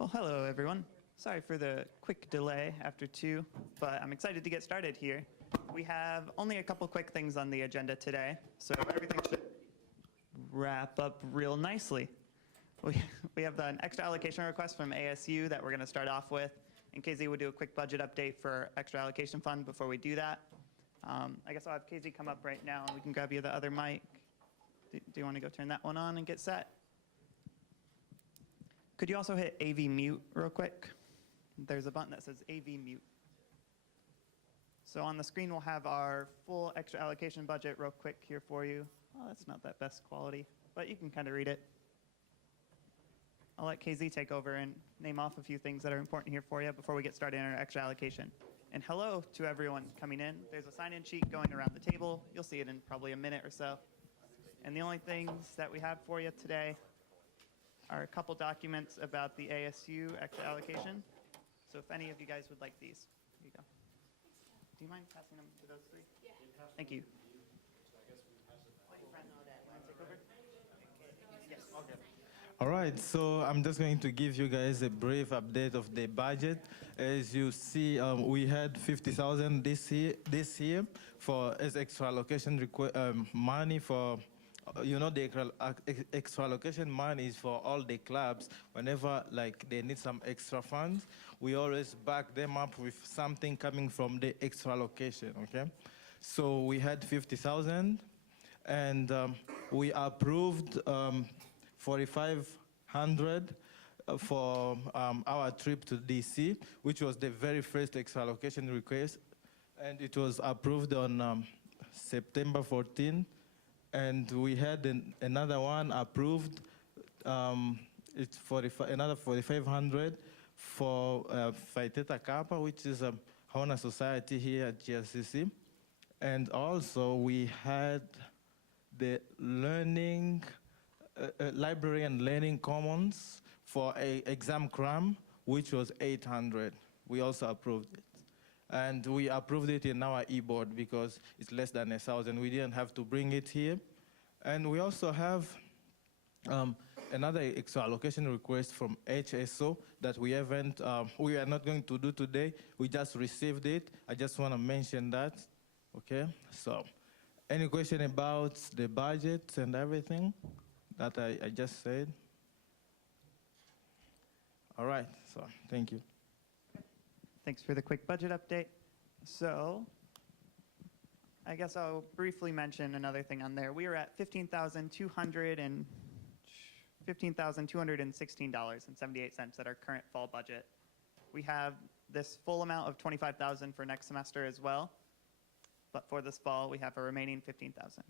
Well, hello, everyone. Sorry for the quick delay after 2, but I'm excited to get started here. We have only a couple quick things on the agenda today, so everything should wrap up real nicely. We have an extra allocation request from ASU that we're going to start off with. And KZ will do a quick budget update for extra allocation fund before we do that. I guess I'll have KZ come up right now, and we can grab you the other mic. Do you want to go turn that one on and get set? Could you also hit AV mute real quick? There's a button that says AV mute. So on the screen, we'll have our full extra allocation budget real quick here for you. Oh, that's not that best quality, but you can kind of read it. I'll let KZ take over and name off a few things that are important here for you before we get started on our extra allocation. And hello to everyone coming in. There's a sign-in sheet going around the table. You'll see it in probably a minute or so. And the only things that we have for you today are a couple documents about the ASU extra allocation. So if any of you guys would like these, here you go. Do you mind passing them to those three? Yeah. Thank you. All right, so I'm just going to give you guys a brief update of the budget. As you see, we had 50,000 this year for as extra allocation money for. You know, the extra allocation money is for all the clubs. Whenever like they need some extra funds, we always back them up with something coming from the extra allocation. Okay, so we had 50,000, and we approved 4,500 for our trip to DC, which was the very first extra allocation request, and it was approved on September 14. And we had another one approved. It's another 4,500 for Phi Theta Kappa, which is a honor society here at GLCC. And also we had the learning, library and learning commons for a exam cram, which was 800. We also approved it. And we approved it in our e-board because it's less than 1,000. We didn't have to bring it here. And we also have another extra allocation request from HSO that we haven't, we are not going to do today. We just received it. I just want to mention that. Okay, so any question about the budget and everything that I just said? All right, so thank you. Thanks for the quick budget update. So I guess I'll briefly mention another thing on there. We are at $15,216.78 at our current fall budget. We have this full amount of $25,000 for next semester as well, but for this fall we have a remaining $15,000.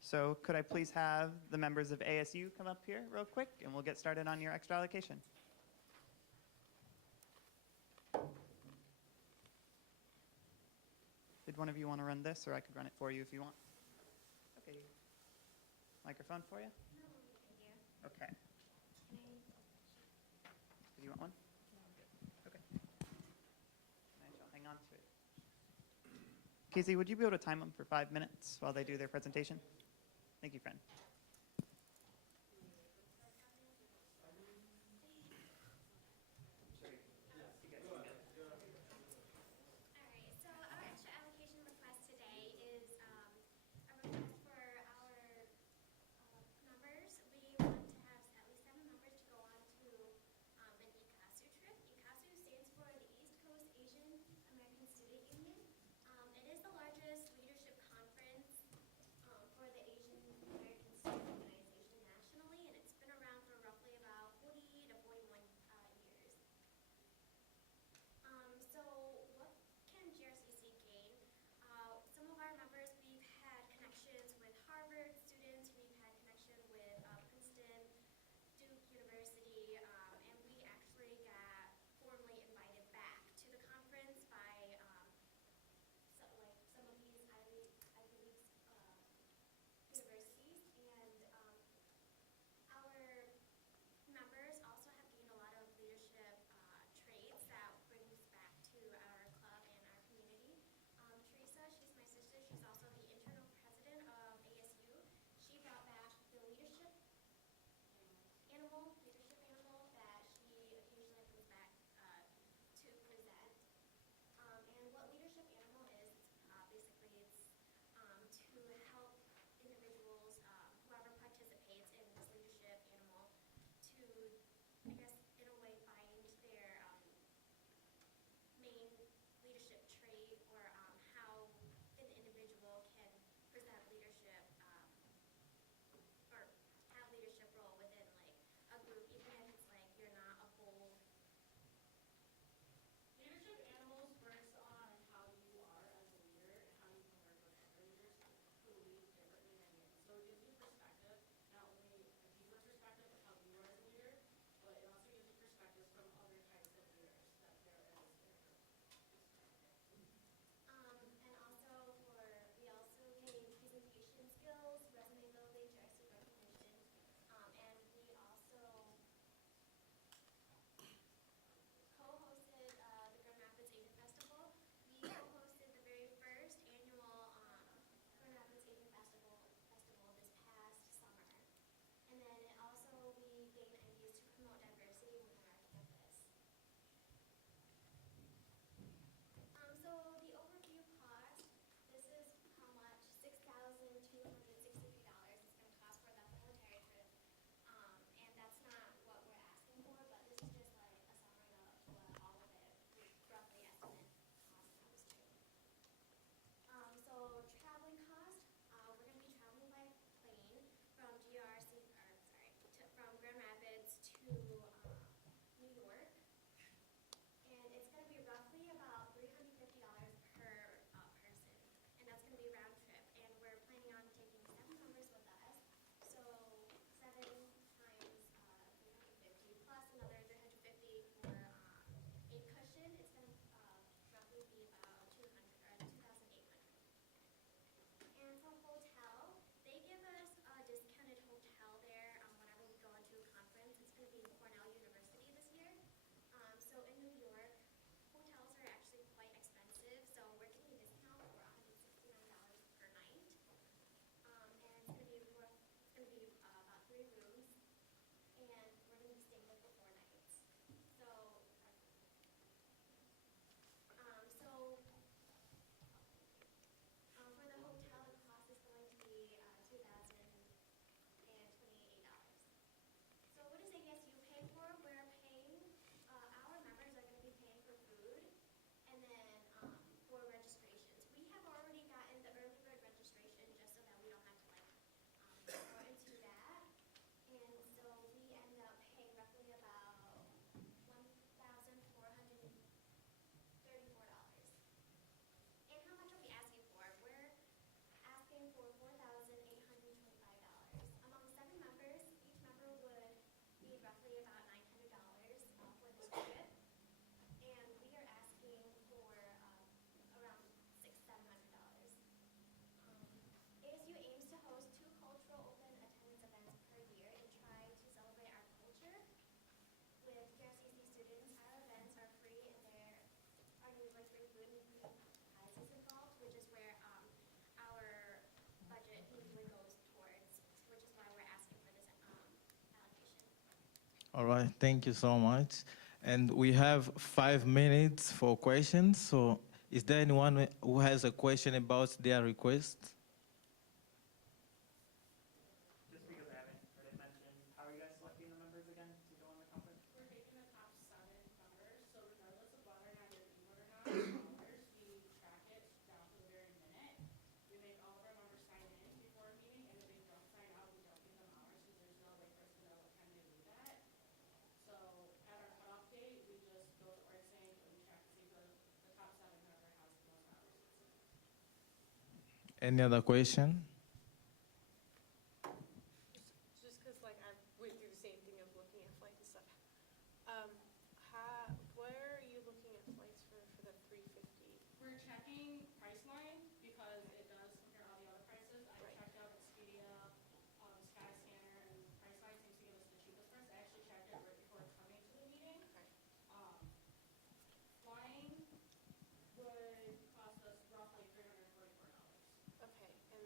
So could I please have the members of ASU come up here real quick, and we'll get started on your extra allocation. Did one of you want to run this, or I could run it for you if you want? Okay. Microphone for you? No, thank you. Okay. Did you want one? Okay. And I'll hang on to it. Casey, would you be able to time them for 5 minutes while they do their presentation? Thank you, friend. which is where our budget usually goes towards, which is why we're asking for this allocation. All right, thank you so much. And we have 5 minutes for questions. So is there anyone who has a question about their request? Just because I haven't heard it mentioned, how are you guys selecting the members again to go on the conference? We're taking the top 7 members, so regardless of whether or not you're able or not, hours, we track it down to the very minute. We make all of our members sign in before a meeting, and if they don't sign out, we don't give them hours, because there's no way for us to know what time they leave at. So at our cutoff date, we just go to OrgSync and we track to see the top 7 whoever has the most hours. Any other question? Just because, like, I went through the same thing of looking at flights and stuff. Where are you looking at flights for the 350? We're checking Priceline because it does compare all the other prices. I Right. checked out Expedia, Skyscanner, and Priceline seems to give us the cheapest price. I actually checked it right before coming to the meeting. Okay. Flying would cost us roughly $344. Okay, and,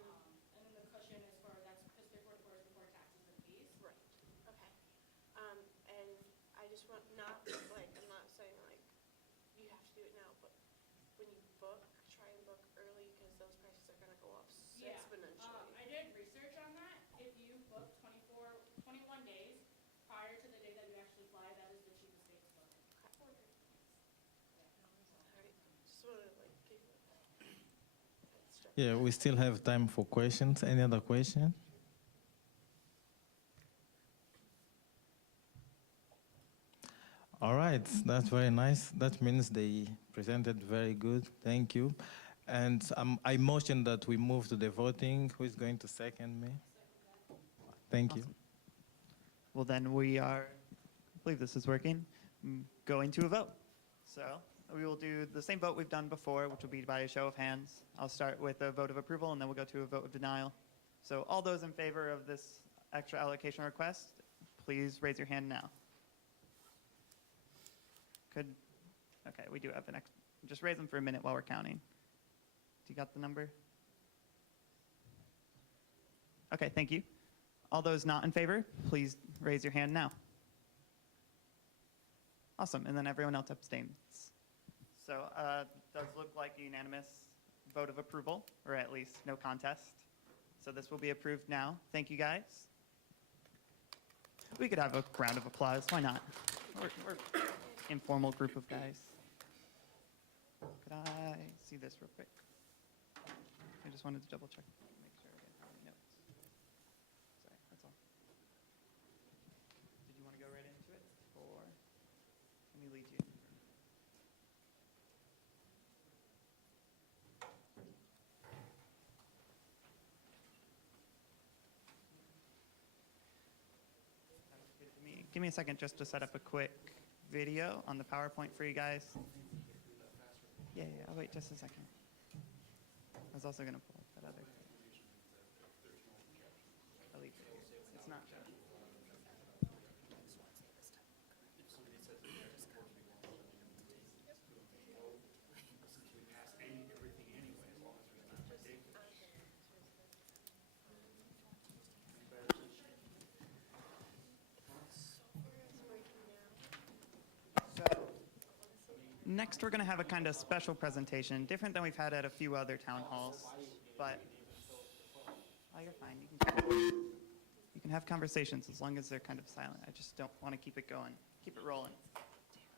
And then the cushion is that's because $344 is before taxes and fees. right, okay. And I just want, not, like, I'm not saying, like, you have to do it now, but when you book, try and book early, because those prices are gonna go up Yeah. exponentially. I did research on that. If you book 21 days prior to the day that you actually fly, that is the cheapest day to book. Alright, just wanna, like, give you that. Yeah, we still have time for questions. Any other question? All right, that's very nice. That means they presented very good. Thank you. And I motion that we move to the voting. Who is going to second me? Thank you. Awesome. Well, then we are, I believe this is working, going to a vote. So we will do the same vote we've done before, which will be by a show of hands. I'll start with a vote of approval, and then we'll go to a vote of denial. So all those in favor of this extra allocation request, please raise your hand now. Okay, we do have an extra, just raise them for a minute while we're counting. Do you got the number? Okay, thank you. All those not in favor, please raise your hand now. Awesome, and then everyone else abstains. So does look like a unanimous vote of approval, or at least no contest. So this will be approved now. Thank you, guys. We could have a round of applause, why not? We're informal group of guys. Could I see this real quick? I just wanted to double check, make sure I didn't have any notes. Sorry, that's all. Did you want to go right into it, or let me lead you? Sounds good to me. Give me a second just to set up a quick video on the PowerPoint for you guys. Yeah, I'll wait just a second. I was also going to pull up that other. I'll leave it. It's not showing. Next, we're going to have a kind of special presentation, different than we've had at a few other town halls. But, oh, you're fine. You can have conversations as long as they're kind of silent. I just don't want to keep it going, keep it rolling.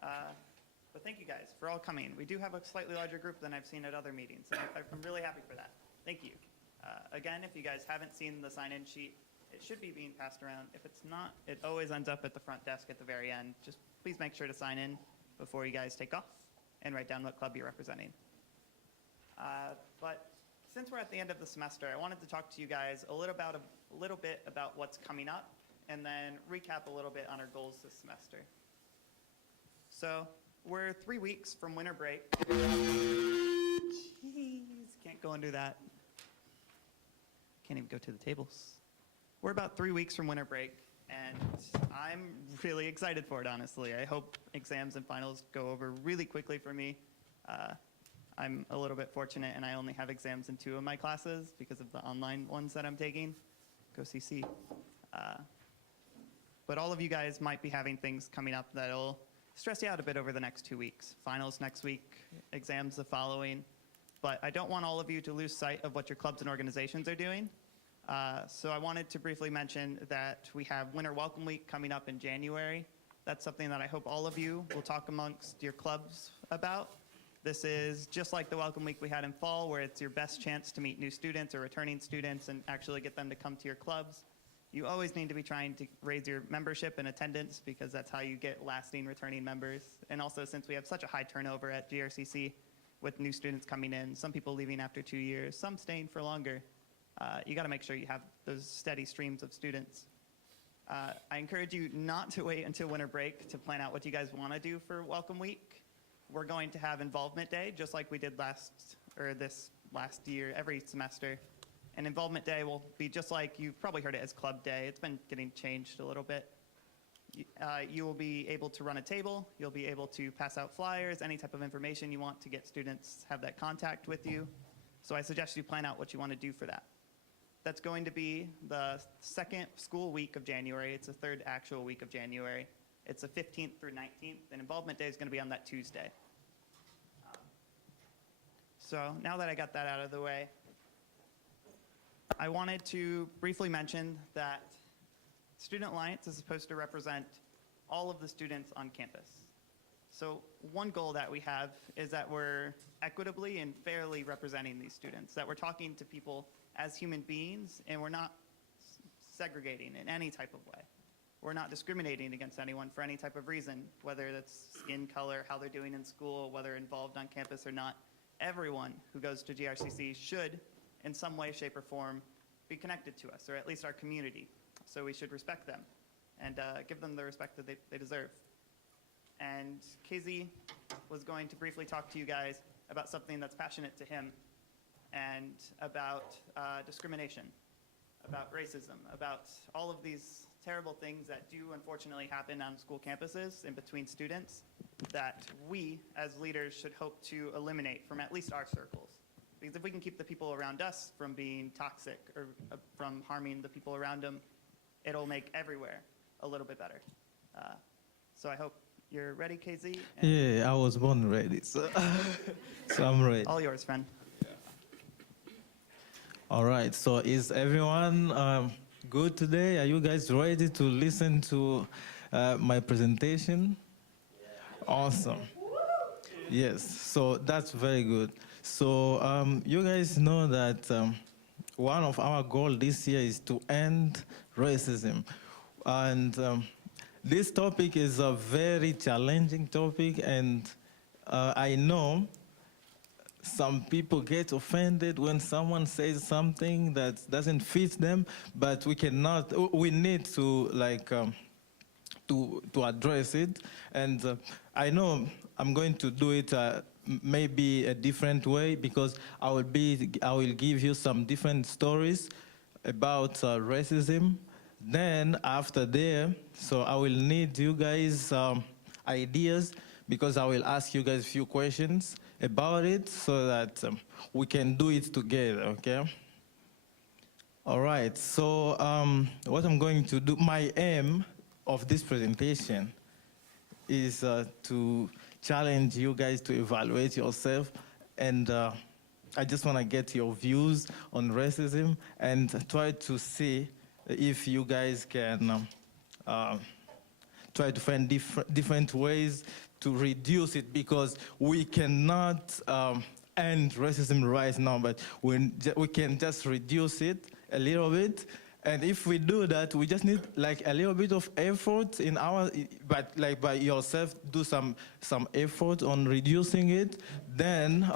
But thank you guys for all coming. We do have a slightly larger group than I've seen at other meetings, and I'm really happy for that. Thank you. Again, if you guys haven't seen the sign-in sheet, it should be being passed around. If it's not, it always ends up at the front desk at the very end. Just please make sure to sign in before you guys take off and write down what club you're representing. But since we're at the end of the semester, I wanted to talk to you guys a little bit about what's coming up, and then recap a little bit on our goals this semester. So we're 3 weeks from winter break. Jeez, can't go and do that. Can't even go to the tables. We're about 3 weeks from winter break, and I'm really excited for it, honestly. I hope exams and finals go over really quickly for me. I'm a little bit fortunate and I only have exams in 2 of my classes because of the online ones that I'm taking. Go CC. But all of you guys might be having things coming up that'll stress you out a bit over the next 2 weeks. Finals next week, exams the following. But I don't want all of you to lose sight of what your clubs and organizations are doing. So I wanted to briefly mention that we have Winter Welcome Week coming up in January. That's something that I hope all of you will talk amongst your clubs about. This is just like the Welcome Week we had in fall, where it's your best chance to meet new students or returning students and actually get them to come to your clubs. You always need to be trying to raise your membership and attendance because that's how you get lasting returning members. And also, since we have such a high turnover at GRCC with new students coming in, some people leaving after 2 years, some staying for longer, you got to make sure you have those steady streams of students. I encourage you not to wait until winter break to plan out what you guys want to do for Welcome Week. We're going to have Involvement Day, just like we did this last year, every semester. And Involvement Day will be just like, you've probably heard it as Club Day. It's been getting changed a little bit. You will be able to run a table. You'll be able to pass out flyers, any type of information you want to get students have that contact with you. So I suggest you plan out what you want to do for that. That's going to be the second school week of January. It's the third actual week of January. It's the 15th through 19th, and Involvement Day is going to be on that Tuesday. So now that I got that out of the way, I wanted to briefly mention that Student Alliance is supposed to represent all of the students on campus. So one goal that we have is that we're equitably and fairly representing these students, that we're talking to people as human beings and we're not segregating in any type of way. We're not discriminating against anyone for any type of reason, whether that's skin color, how they're doing in school, whether involved on campus or not. Everyone who goes to GRCC should, in some way, shape, or form, be connected to us, or at least our community. So we should respect them and give them the respect that they deserve. And KZ was going to briefly talk to you guys about something that's passionate to him and about discrimination, about racism, about all of these terrible things that do unfortunately happen on school campuses and between students that we as leaders should hope to eliminate from at least our circles. Because if we can keep the people around us from being toxic or from harming the people around them, it'll make everywhere a little bit better. So I hope you're ready, KZ. Yeah, I was born ready, so, so I'm ready. All yours, friend. All right, so is everyone good today? Are you guys ready to listen to my presentation? Awesome. Yes, so that's very good. So you guys know that one of our goals this year is to end racism. And this topic is a very challenging topic, and I know some people get offended when someone says something that doesn't fit them, but we need to to address it. And I know I'm going to do it maybe a different way, because I will give you some different stories about racism. Then after there, so I will need you guys ideas, because I will ask you guys a few questions about it so that we can do it together, okay? All right, so what I'm going to do, my aim of this presentation is to challenge you guys to evaluate yourself, and I just want to get your views on racism and try to see if you guys can try to find different ways to reduce it, because we cannot end racism right now, but we can just reduce it a little bit. And if we do that, we just need like a little bit of effort in but like by yourself, do some effort on reducing it. Then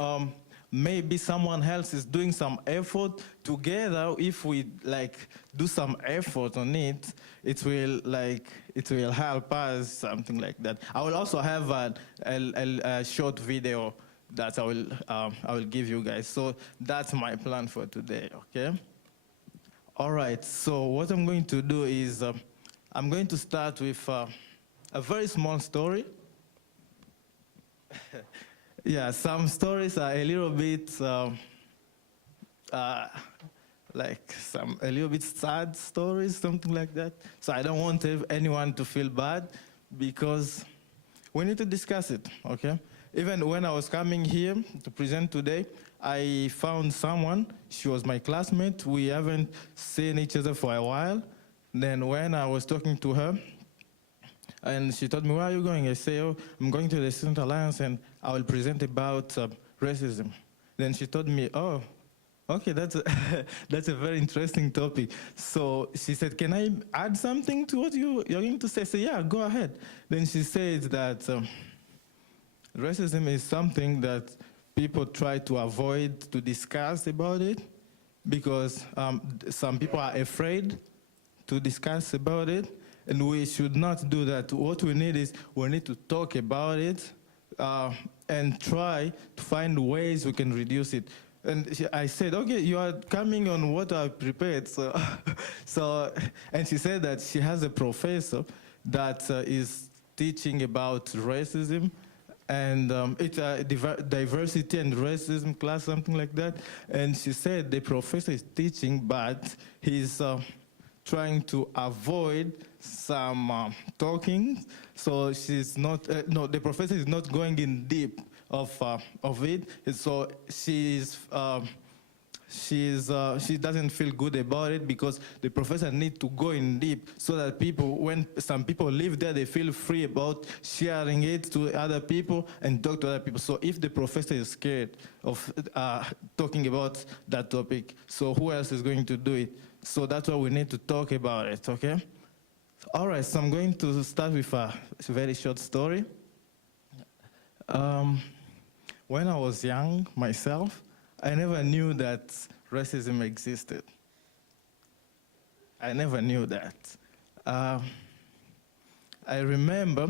maybe someone else is doing some effort together. If we like do some effort on it, it will help us, something like that. I will also have a short video that I will give you guys. So that's my plan for today, okay? All right, so what I'm going to do is I'm going to start with a very small story. yeah, some stories are a little bit like a little bit sad stories, something like that. So I don't want anyone to feel bad because we need to discuss it, okay? Even when I was coming here to present today, I found someone, she was my classmate, we haven't seen each other for a while. Then when I was talking to her, and she told me, where are you going? I say, oh, I'm going to the Student Alliance and I will present about racism. Then she told me, oh, okay, that's that's a very interesting topic. So she said, can I add something to what you're going to say? I said, yeah, go ahead. Then she said that racism is something that people try to avoid to discuss about it because some people are afraid to discuss about it, and we should not do that. What we need is we need to talk about it and try to find ways we can reduce it. And I said, okay, you are coming on what I prepared. So, and she said that she has a professor that is teaching about racism, and it's a diversity and racism class, something like that. And she said the professor is teaching, but he's trying to avoid some talking. So she's not, no, the professor is not going in deep of it. And so she doesn't feel good about it because the professor needs to go in deep so that people, when some people live there, they feel free about sharing it to other people and talk to other people. So if the professor is scared of talking about that topic, so who else is going to do it? So that's why we need to talk about it, okay? All right, so I'm going to start with a very short story. When I was young myself, I never knew that racism existed. I never knew that. I remember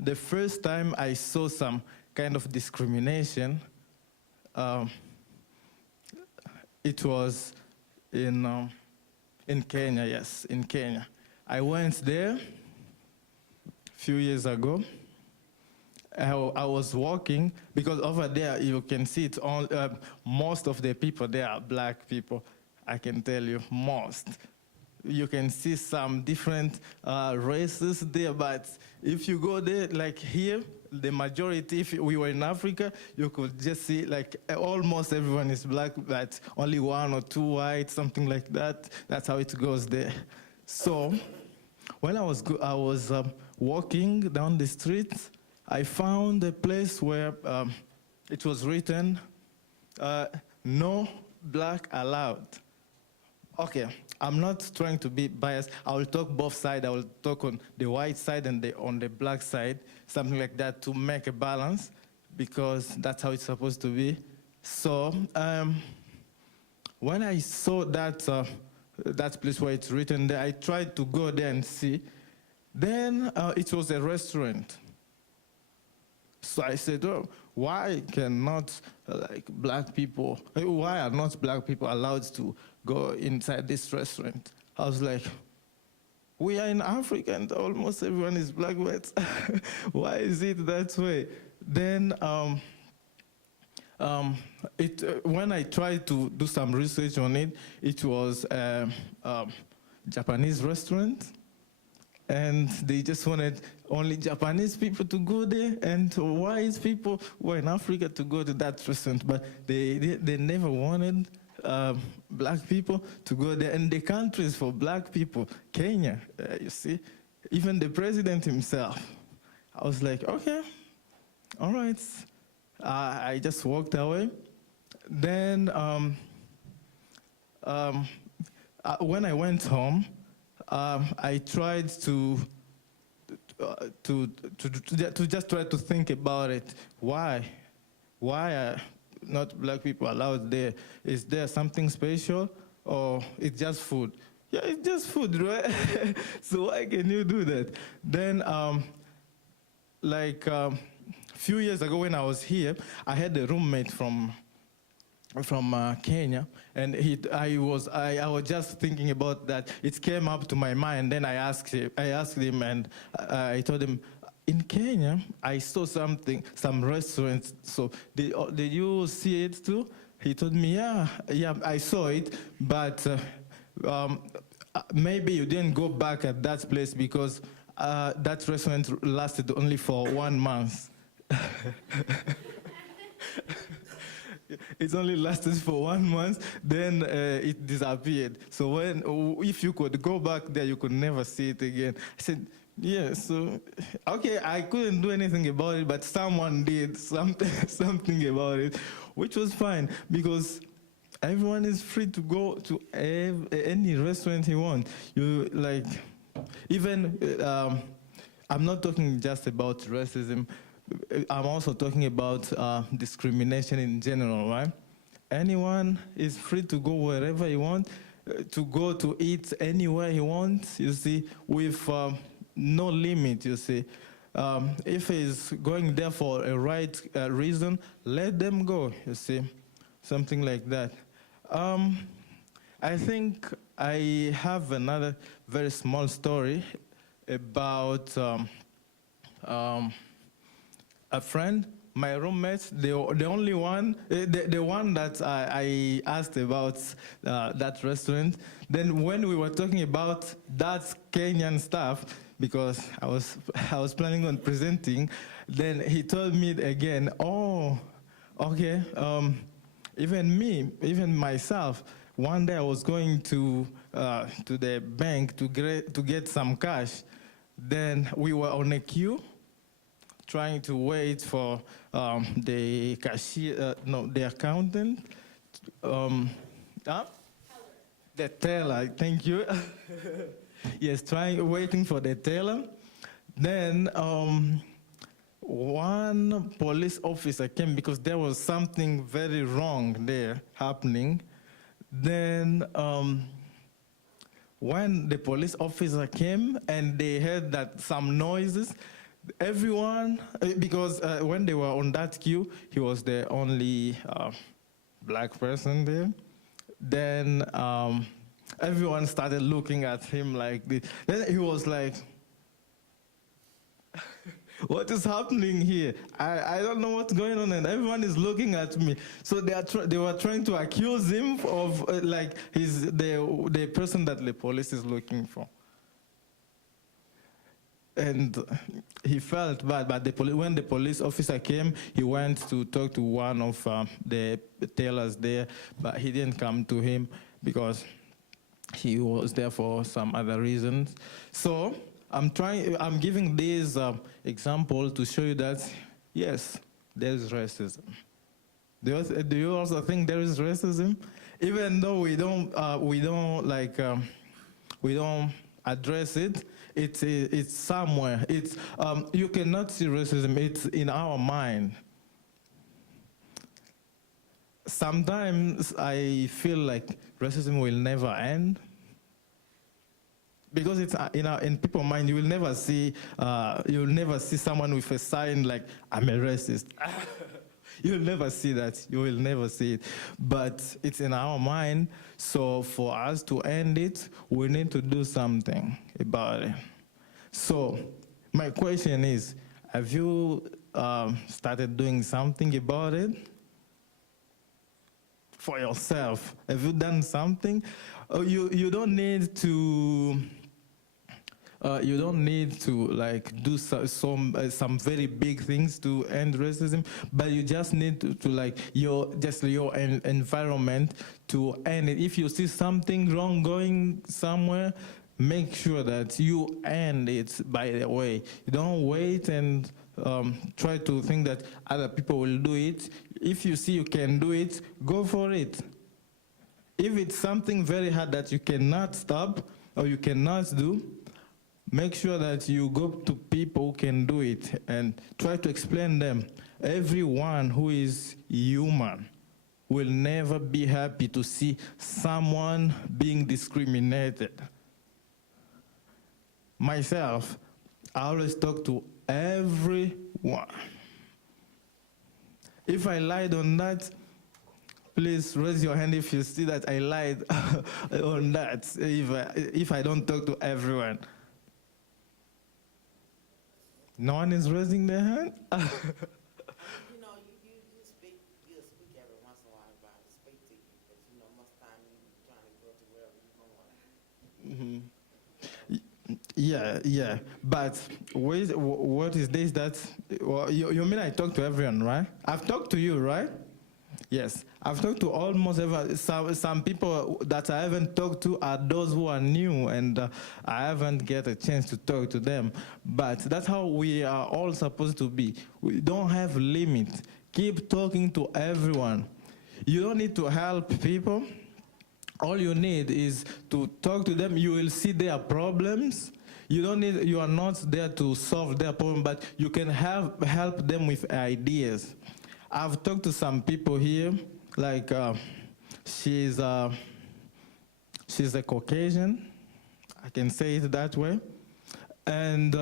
the first time I saw some kind of discrimination, it was in Kenya, yes, in Kenya. I went there a few years ago. I was walking, because over there you can see it's all, most of the people there are black people, I can tell you, most. You can see some different races there, but if you go there, like here, the majority, if we were in Africa, you could just see like almost everyone is black, but only one or two white, something like that. That's how it goes there. So when I was walking down the street, I found a place where it was written, no black allowed. Okay, I'm not trying to be biased. I will talk both sides. I will talk on the white side and on the black side, something like that, to make a balance, because that's how it's supposed to be. So when I saw that, that place where it's written there, I tried to go there and see. Then it was a restaurant. So I said, oh, why cannot like black people, why are not black people allowed to go inside this restaurant? I was like, we are in Africa and almost everyone is black, but why is it that way? Then when I tried to do some research on it, it was a Japanese restaurant, and they just wanted only Japanese people to go there, and white people who were in Africa to go to that restaurant, but they never wanted black people to go there. And the country is for black people, Kenya, you see, even the president himself. I was like, okay, all right. I just walked away. Then when I went home, I tried to just try to think about it. Why are not black people allowed there? Is there something special, or it's just food? Yeah, it's just food, right? So why can you do that? Then, a few years ago when I was here, I had a roommate from Kenya, and I was just thinking about that. It came up to my mind. Then I asked him, and I told him, in Kenya, I saw some restaurants. So did you see it too? He told me, yeah, I saw it, but maybe you didn't go back at that place because that restaurant lasted only for 1 month. It only lasted for 1 month, then it disappeared. So if you could go back there, you could never see it again. I said, yeah, so, okay, I couldn't do anything about it, but someone did something about it, which was fine, because everyone is free to go to any restaurant he wants. You, like, even, I'm not talking just about racism, I'm also talking about discrimination in general, right? Anyone is free to go wherever he wants, to go to eat anywhere he wants, you see, with no limit, you see. If he's going there for a right reason, let them go, you see, something like that. I think I have another very small story about a friend, my roommate, the only one, the one that I asked about that restaurant. Then when we were talking about that Kenyan stuff, because I was planning on presenting, then he told me again, oh, okay, even myself, one day I was going to the bank to get some cash. Then we were on a queue, trying to wait for the cashier, the accountant, the teller, thank you. Yes, waiting for the teller. Then one police officer came because there was something very wrong there happening. Then when the police officer came and they heard that some noises, everyone, because when they were on that queue, he was the only black person there. Then everyone started looking at him like this. Then he was like, what is happening here? I don't know what's going on, and everyone is looking at me. So they were trying to accuse him of like he's the person that the police is looking for. And he felt bad, but when the police officer came, he went to talk to one of the tailors there, but he didn't come to him because he was there for some other reasons. So I'm giving this example to show you that, yes, there is racism. Do you also think there is racism? Even though we don't address it, it's somewhere. You cannot see racism. It's in our mind. Sometimes I feel like racism will never end because it's in people's mind. You will never see someone with a sign like "I'm a racist." You'll never see that. You will never see it. But it's in our mind. So for us to end it, we need to do something about it. So my question is, have you started doing something about it? For yourself, have you done something? You don't need to. You don't need to like do some very big things to end racism, but you just need to like your environment to end it. If you see something wrong going somewhere, make sure that you end it by the way. You don't wait and try to think that other people will do it. If you see you can do it, go for it. If it's something very hard that you cannot stop or you cannot do, make sure that you go to people who can do it and try to explain them. Everyone who is human will never be happy to see someone being discriminated. Myself, I always talk to everyone. If I lied on that, please raise your hand if you see that I lied on that, if I don't talk to everyone. No one is raising their hand? You know, you speak, you'll speak every once in a while about it, speak to you, but you know, most time you trying to go to wherever you're going. Yeah. But what is this that, well, you mean I talk to everyone, right? I've talked to you, right? Yes, I've talked to almost everyone. Some people that I haven't talked to are those who are new, and I haven't get a chance to talk to them. But that's how we are all supposed to be. We don't have limit. Keep talking to everyone. You don't need to help people. All you need is to talk to them. You will see their problems. You are not there to solve their problem, but you can help them with ideas. I've talked to some people here, like she's a Caucasian, I can say it that way. And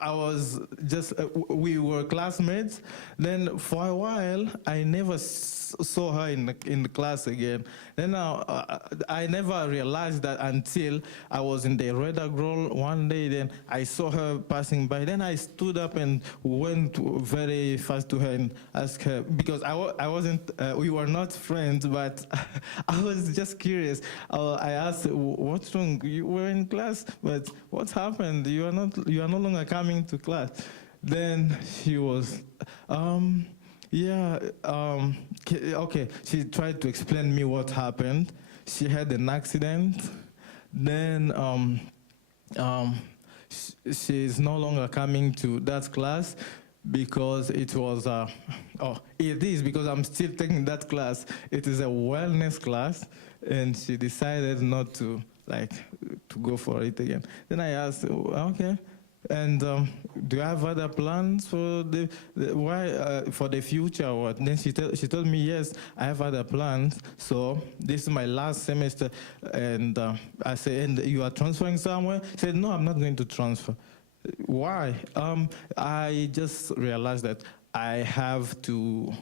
I was just, we were classmates. Then for a while, I never saw her in the class again. Then I never realized that until I was in the radar growl one day. Then I saw her passing by. Then I stood up and went very fast to her and asked her, because I wasn't, we were not friends, but I was just curious. I asked, what's wrong? You were in class, but what happened? You are no longer coming to class. Then she was, okay. She tried to explain me what happened. She had an accident. Then she's no longer coming to that class because it was, it is because I'm still taking that class. It is a wellness class, and she decided not to go for it again. Then I asked, okay. And do you have other plans for for the for the future or what? Then she told me, yes, I have other plans. So this is my last semester. And I said, and you are transferring somewhere? She said, no, I'm not going to transfer. Why? I just realized that I have to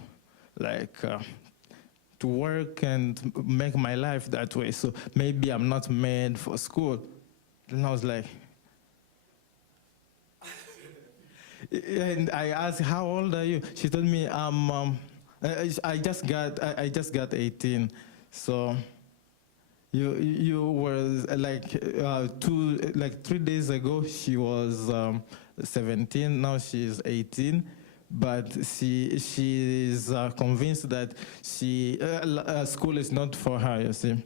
to work and make my life that way. So maybe I'm not made for school. Then I was like, and I asked, how old are you? She told me, I just got 18. So you were like 3 days ago she was 17. Now she is 18. But she is convinced that school is not for her, you see.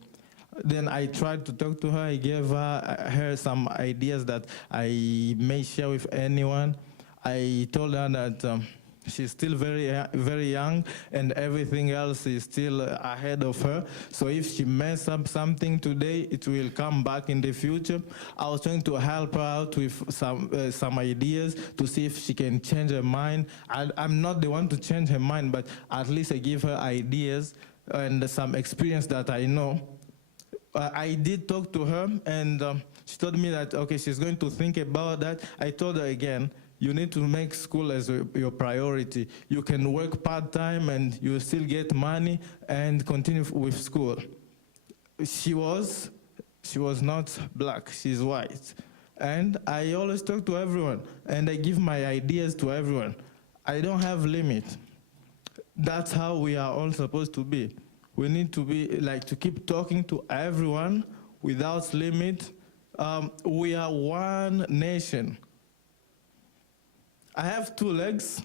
Then I tried to talk to her. I gave her some ideas that I may share with anyone. I told her that she's still very young and everything else is still ahead of her. So if she messes up something today, it will come back in the future. I was trying to help her out with some ideas to see if she can change her mind. I'm not the one to change her mind, but at least I give her ideas and some experience that I know. I did talk to her, and she told me that, okay, she's going to think about that. I told her again, you need to make school as your priority. You can work part-time and you still get money and continue with school. She was not black, she's white. And I always talk to everyone, and I give my ideas to everyone. I don't have limit. That's how we are all supposed to be. We need to be to keep talking to everyone without limit. We are one nation. I have 2 legs.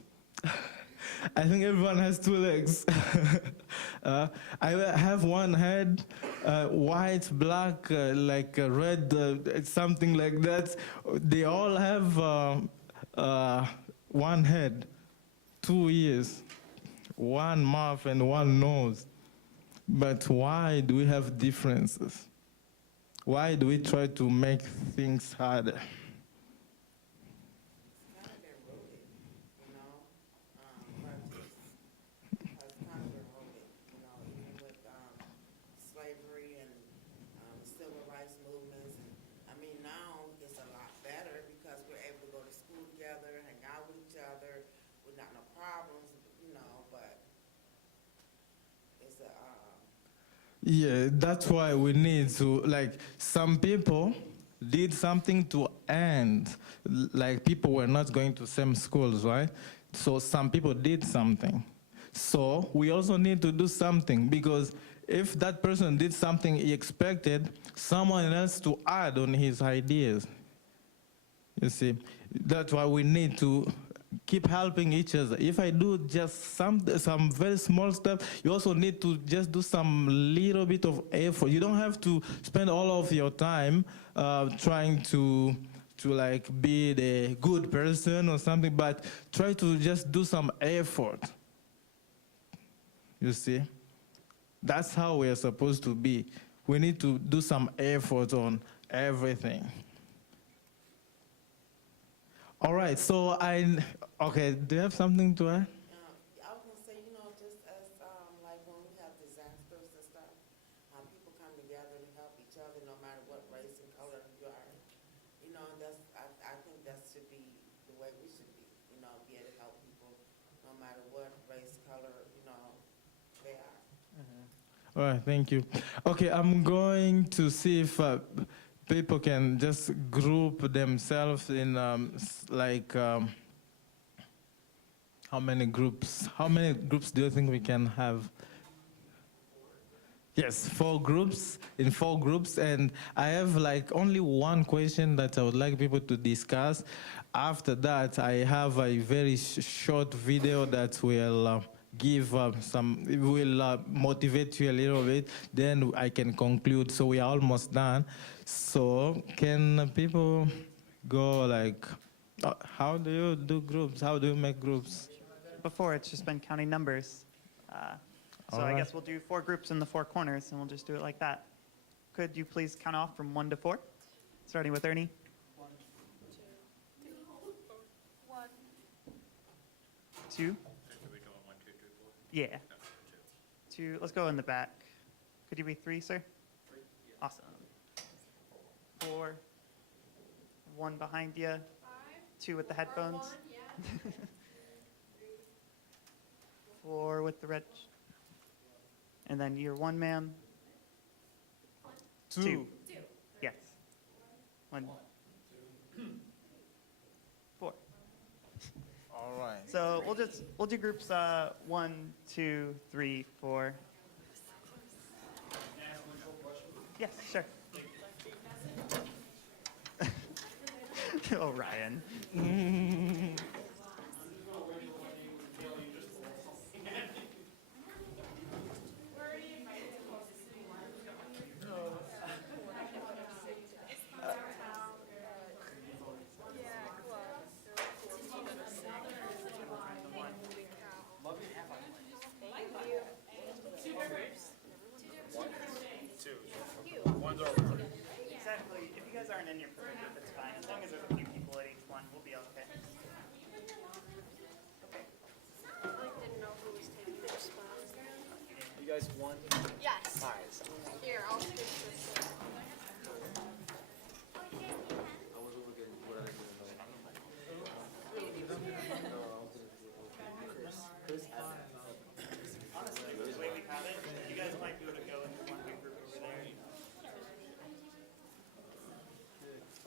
I think everyone has 2 legs. I have one head, white, black, red, something like that. They all have one head, 2 ears, 1 mouth, and 1 nose. But why do we have differences? Why do we try to make things harder? Yeah, that's why we need to, some people did something to and like people were not going to same schools, right? So some people did something. So we also need to do something, because if that person did something, he expected someone else to add on his ideas. You see, that's why we need to keep helping each other. If I do just some very small stuff, you also need to just do some little bit of effort. You don't have to spend all of your time trying to like be the good person or something, but try to just do some effort. You see, that's how we are supposed to be. We need to do some effort on everything. All right, so okay, do you have something to add? I was gonna say, just as, like when we have disasters and stuff, people come together to help each other no matter what race and color you are. I think that should be the way we should be, be able to help people no matter what race, color, they are. All right, thank you. Okay, I'm going to see if people can just group themselves in how many groups? How many groups do you think we can have? Yes, 4 groups, in 4 groups, and I have only one question that I would like people to discuss. After that, I have a very short video that will give will motivate you a little bit, then I can conclude. So we are almost done. So can people go how do you do groups? How do you make groups? Before, it's just been counting numbers. So I Alright. guess we'll do 4 groups in the 4 corners, and we'll just do it like that. Could you please count off from 1 to 4, starting with Ernie? 1, 2. Yeah. 2. Let's go in the back. Could you be 3, sir? 3. Awesome. 4. 1 behind you. 5. 2 with the Or headphones. 1, yeah. 4 with the red. And then you're 1 man. 2. 2. Yes. 1. 4. All right. So we'll do groups 1, 2, 3, 4. Yes, sure. Oh, Ryan. Exactly. If you guys aren't in your perfect group, it's fine. As long as there's a few people at each one, we'll be okay. didn't know who was taking their spot. You guys won? Yes. All right. So Here, I'll take this. I was over getting what I didn't know. Chris, Honestly, the way we have it, you guys might be able to go into one big group over there.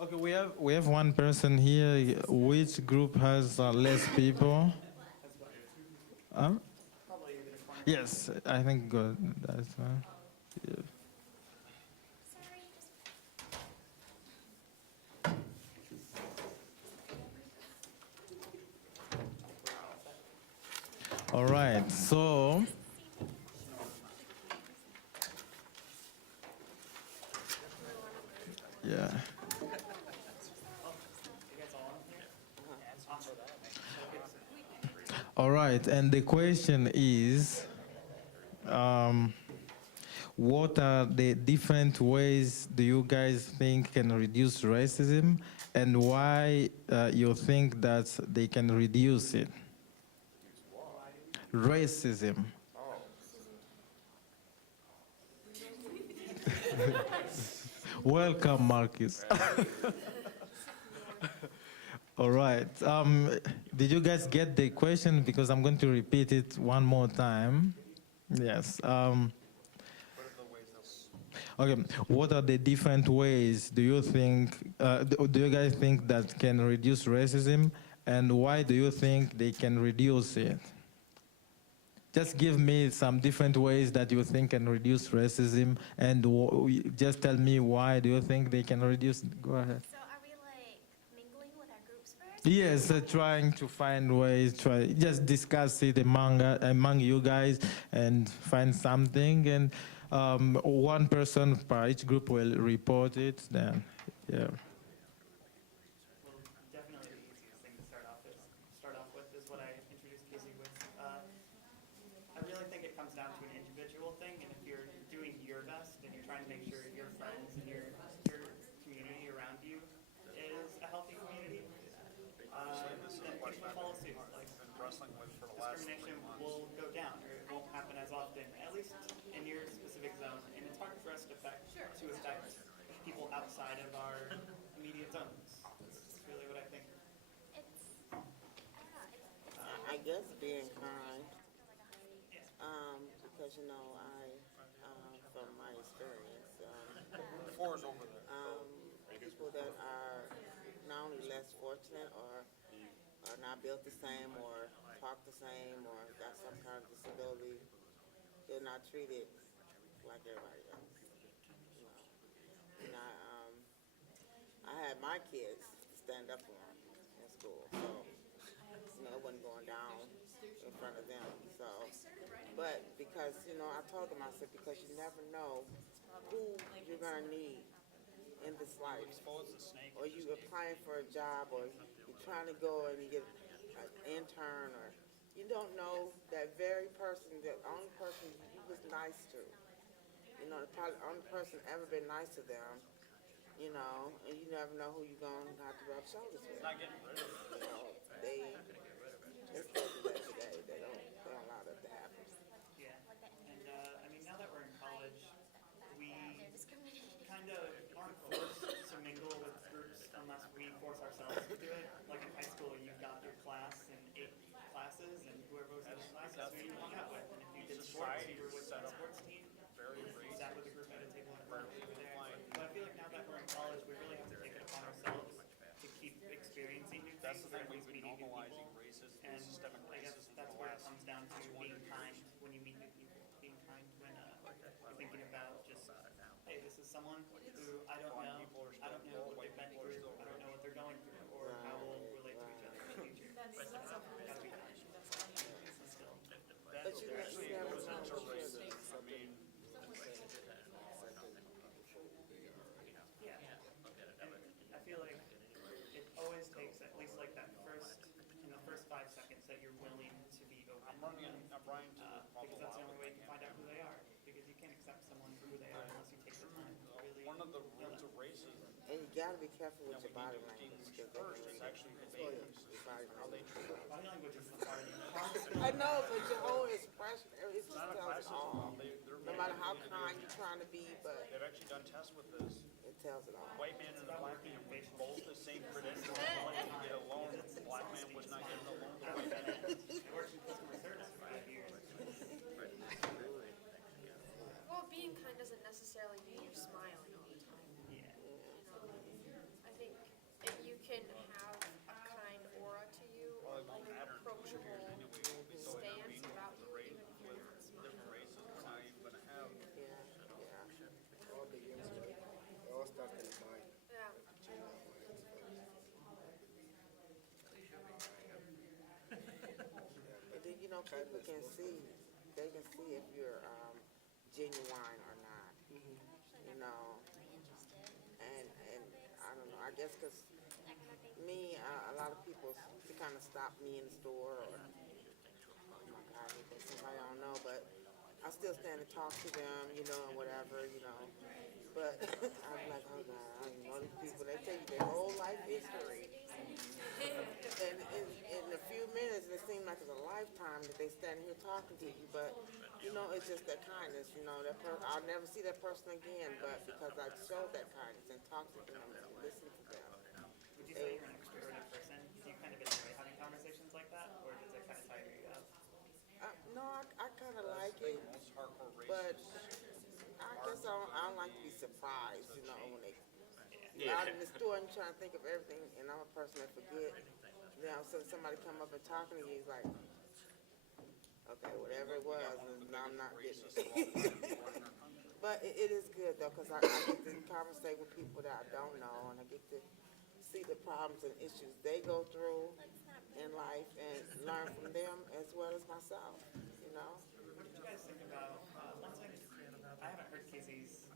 Okay, we have one person here. Which group has less people? Huh? Probably either the corner. Yes, I think good. That's fine. Yeah. Sorry, just All right, so yeah. All right, and the question is, what are the different ways do you guys think can reduce racism, and why you think that they can reduce it? Racism. Welcome, Marcus. All right. Did you guys get the question? Because I'm going to repeat it one more time. Yes. Okay, what are the different ways do you think, do you guys think that can reduce racism, and why do you think they can reduce it? Just give me some different ways that you think can reduce racism, and just tell me why do you think they can reduce. Go ahead. So are we like mingling with our groups first? Yes, trying to find ways, just discuss it among you guys and find something, and one person per each group will report it, then, yeah. Well, definitely the easiest thing to start off with is what I introduced Casey with. I really think it comes down to an individual thing, and if you're doing your best and you're trying to make sure your friends and your community around you is a healthy community, then people will follow suit. Like, discrimination will go down, or it won't happen as often, at least in your specific zone. And it's hard for us to affect people outside of our immediate zones. That's really what I think. It's, I don't know, it's I guess being kind, Yeah. because you know, from my experience, Four's over there. people that are not only less fortunate or are not built the same or talk the same or got some kind of disability, they're not treated like everybody else. You know, and I had my kids stand up for them in school, so you know it wasn't going down in front of them. So, but because you know, I told them, I said, because you never know who you're gonna need in this life, or you applying for a job, or you're trying to go and you get an intern, or you don't know that very person, the only person you was nice to, you know, the probably only person ever been nice to them, you know, and you never know who you're gonna have to rub shoulders with. You know, they still do that today. They don't allow that to happen. Yeah. And I mean, now that we're in college, we kind of aren't forced to mingle with groups unless we force ourselves to do it. Like in high school, you've got your class and 8 classes, and whoever was in the class is who you hung out with. And if you did sports, you were with the sports team. If you sat with a group at a table in front of you were there. But I feel like now that we're in college, we really have to take it upon ourselves to keep experiencing new things, or at least meeting new people. And I guess that's where it comes down to being kind when you meet new people, being kind when you're thinking about just, hey, this is someone who I don't know what they've been through, I don't know what they're going through, or how we'll relate to each other in the future. But gotta be kind. Still. But you never know. Yeah. And I feel like it always takes at least like that in the first 5 seconds that you're willing to be open. Because that's the only way you can find out who they are. Because you can't accept someone for who they are unless you take the time to really One of the know roots them. of racism And you gotta be careful with your body language. distinguish first is actually the babies, how they treat us. Body language is the part. I know, but your whole expression, it just Not a tells it classism, all. they're No matter how kind you're trying to be, but They've actually done tests with this. it tells it all. White man and a black man with both the same credentials wanted to get a loan. The black man was not getting a loan. The white man. I worked in customer service for 5 years. Well, being kind doesn't necessarily mean you're smiling all the time. Yeah. I think if you can have a kind aura to you, or like an approachable stance about you, even if you're not smiling. Different races are not even gonna have. Yeah. All begins with, it all starts in the mind. Yeah. And then, you know, people can see, they can see if you're genuine or not, you know. And I don't know, I guess because me, a lot of people kind of stop me in the store or, oh my God, there's somebody I don't know, but I still stand and talk to them, you know, and whatever, you know. But I'm like, oh God, I don't know these people, they tell you their whole life history. And in a few minutes, it seems like it's a lifetime that they stand here talking to you, but, you know, it's just that kindness, you know, I'll never see that person again, but because I showed that kindness and talked to them and listened to them. Would you say you're an extroverted person? Do you kind of enjoy having conversations like that, or does it kind of tire you out? No, I kind of like it, Most hardcore races. but I guess I don't like want to be surprised, you know, when they, you're out in the store and you're trying to think of everything, and I'm a person that forget. Now, so somebody come up and talking to you, he's like, okay, whatever it was, and now I'm not getting it. But it is good though, because I get to conversate with people that I don't know, and I get to see the problems and issues they go through in life and learn from them as well as myself, you know? What did you guys think about, one thing, I haven't heard Casey's,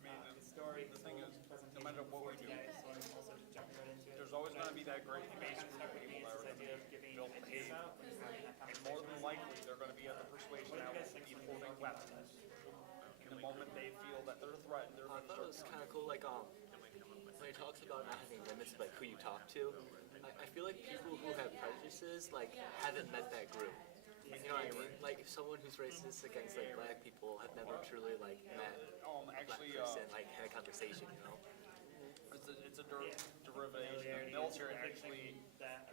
story, The thing is, presentation no matter what before we do, today, so I'm also just jumping right into it. there's always gonna be that great One thing base that kind of group stuck of with me people is that are this idea gonna of giving build ideas hate. out when you're having that And more than conversation. likely, they're gonna be at the persuasion What do now you guys to think be when holding you're talking about weapons. this? And the moment they feel that they're threatened, they're I gonna thought it was start. kind of cool, like, when he talks about not having limits of, like, who you talk to, I feel like people who have prejudices, like, haven't met that group. You know what I mean? Like, if someone who's racist against, like, black people have never truly, like, met a black Actually, person, like, had a conversation, you know? it's a derivative. The military actually, That,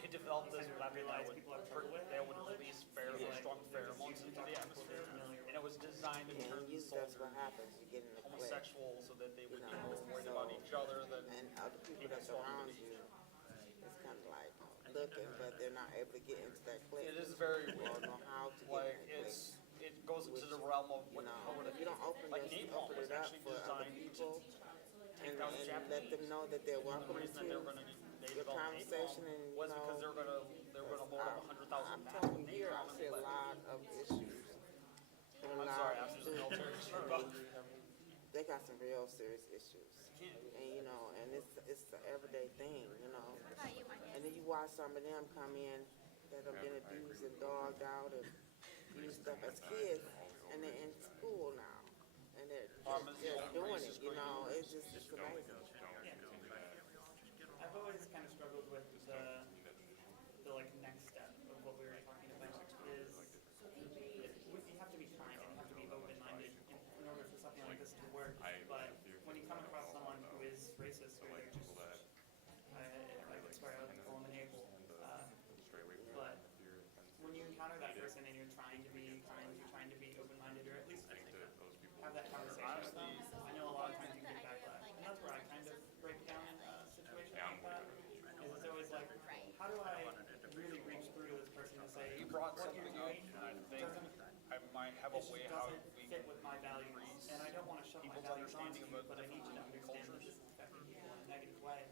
they developed this kind of weapon that realize would, people have trouble with. that would release strong pheromones into the atmosphere. And it was designed to turn And you, that's what soldiers happens, you get in a clique, homosexual so that they would be You know, more worried so- about each other than and other people that surround you, it's kind of like looking, but they're not able to get into that clique. it is very Or weird. know how to get Like, in that clique. it goes into the realm of You what, know, how would if you don't open like this, napalm open was it up actually for other designed to people take down the and let them Japanese. know that they're And the welcome reason that to they were gonna they your developed conversation napalm and, you was know, because they were gonna load up 100,000 I'm pounds telling of you here, I napalm see a and let lot of issues. And a I'm lot sorry, of after the students, military. they got some real serious issues. And, you know, and it's an everyday thing, you know. And then you watch some of them come in that have been abused and dogged out and used stuff as kids, and they're in school now. And they're doing it, you know, it's just, it's amazing. I've always kind of struggled with the like next step of what we were talking about is you have to be kind and you have to be open-minded in order for something like this to work. But when you come across someone who is racist or they're just, I swear I would call them an a-hole. But when you encounter that person and you're trying to be kind, you're trying to be open-minded or at least have that conversation with them, I know a lot of times you get backlash. And that's where I kind of break down a situation like that. Is it's always like, how do I really reach through to this person and say, You brought what something you're up, doing and I think I might have a it way just how doesn't we fit with my values. And I don't want to shove my people's values onto understanding you, of but I need you to different understand that cultures. this is affecting people in a negative way.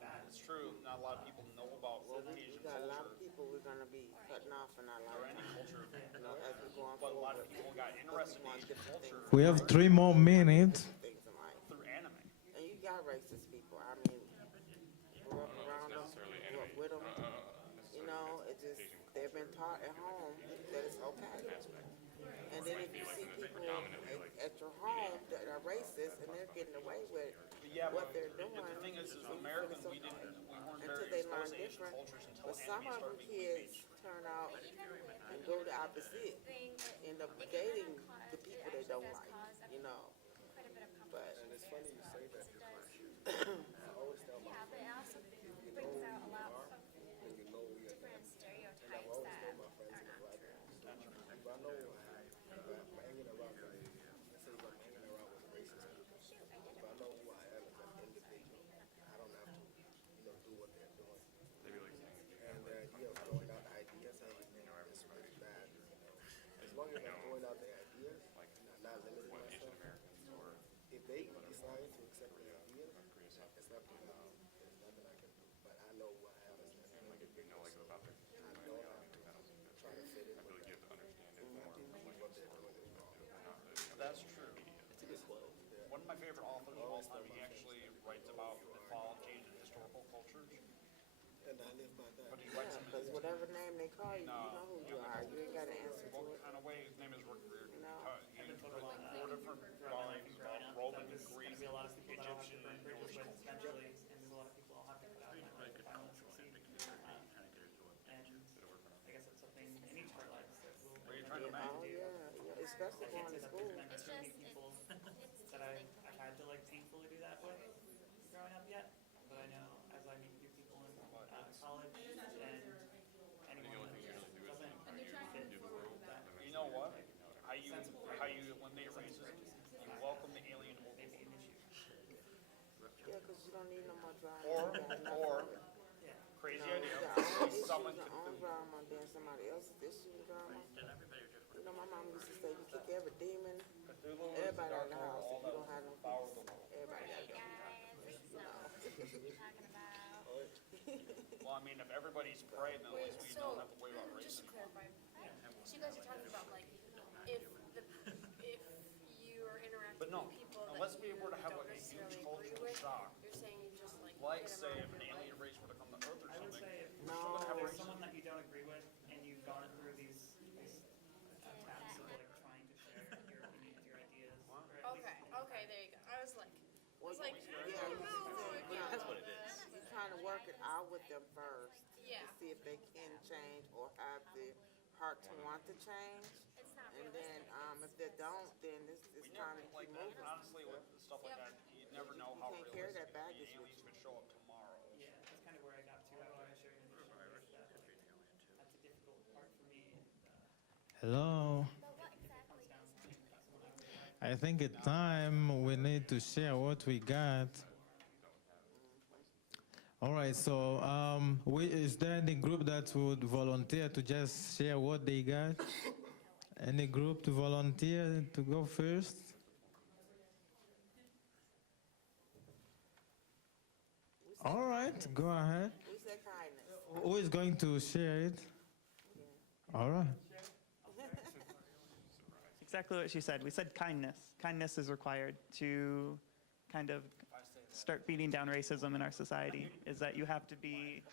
Bad. It's true. Not a lot of people know about Well, we Asian got a lot of culture people we're gonna be cutting off in our or any lifetime, culture, you know, as we go on but a lot forward. of people got interested in Asian culture We have 3 more minutes. Things in life. through anime. And you got racist people, I mean, grew up around them, grew up with them. You know, it just, they've been taught at home that it's okay. And then if you see people at your home that are racist and they're getting away with Yeah, what but they're doing, the thing is you feel American, it's we okay. weren't Until very they learn exposed to Asian different. cultures until But some anime of them started becoming kids mainstream. turn out and go the opposite, end up dating the people they don't like, you know. Quite a bit of But And it's funny you say that It because does. I always tell my Yeah, but it also brings out a lot of when you know we are different and I've stereotypes always that told my friends are in the not black true. community, if I know if I'm hanging around with, let's say if I'm hanging around with racist people, Shoot, I did if I know who I am as an individual, I don't have to, do what they're doing. And the idea of throwing out ideas, hey, man, this is bad, as long as I'm throwing out the ideas, not limiting myself, if they decide to accept the ideas, it's up to them. There's nothing I can do. But I know who I am as an individual. I don't have to try to fit in with them. What they're doing is wrong. That's true. It's a good quote. One of my favorite authors of all time, he actually writes about mythology and historical cultures, And I live by that. but he yeah, writes them because whatever name they call you, you No. know who you are. You ain't got to answer to what it. kind of way. His name is Rick Riordan. No. He's I've been told a lot written 4 different throughout my life volumes and growing about up Roman, that there's going Greek, to be a lot of people that I'll have to Egyptian, burn and bridges Jewish with culture. eventually, and there's a lot of people I'll have to cut out in my life if I want to succeed. And I guess it's something in each of our lives that we'll What are you trying to learn make? Oh, to do. yeah, especially I can't going say to that school. there's been It's too many just, people it's that I've had to like painfully do that with growing up yet, but I know as I meet new people in college and anyone that just doesn't fit that You know what? How you eliminate racism? You welcome the alien over. Yeah, because you don't need no more drama. Or, You got enough or, of it. crazy You know, idea, the own issue, someone the could own do. drama, then somebody else's issue and drama. You know, my mom used to say, you kick every demon, Cthulhu is the everybody out dark of the lord house of all if you that don't have no power peace. of the world. Everybody got to go. Guys, so, what are we talking about? Well, I mean, if everybody's praying, then at least we don't have to worry about Just to racism. clarify, so you guys are talking about like, if you are interacting But no, with people that unless we you were to have don't like a huge necessarily agree cultural with, shock, you're saying you just like. like get 'em say out if of an your way. alien race were to come to Earth or I would something, say if No. there's someone that you don't agree with and you've gone through these attacks of like trying to share your opinions, your ideas, or at least Okay, there you go. I was like, Well, like, yeah, That's what it is. you're trying to work it out with them first. Yeah. To see if they can change or have the heart to want to change. It's not And then, if they don't, then it's we time never, to like, keep moving. honestly, with stuff like that, you never know You how can't carry realistic that the baggage with aliens could show up tomorrow. yeah, that's kind of where I got to after I shared initially. Is that that's a difficult part for me. And, Hello. But what exactly is I think it's time we need to share what we got. All right, so is there any group that would volunteer to just share what they got? Any group to volunteer to go first? All right, go ahead. We said kindness. Who is going to share it? All right. exactly what she said. We said kindness. Kindness is required to kind of start beating down racism in our society, is that you have to be,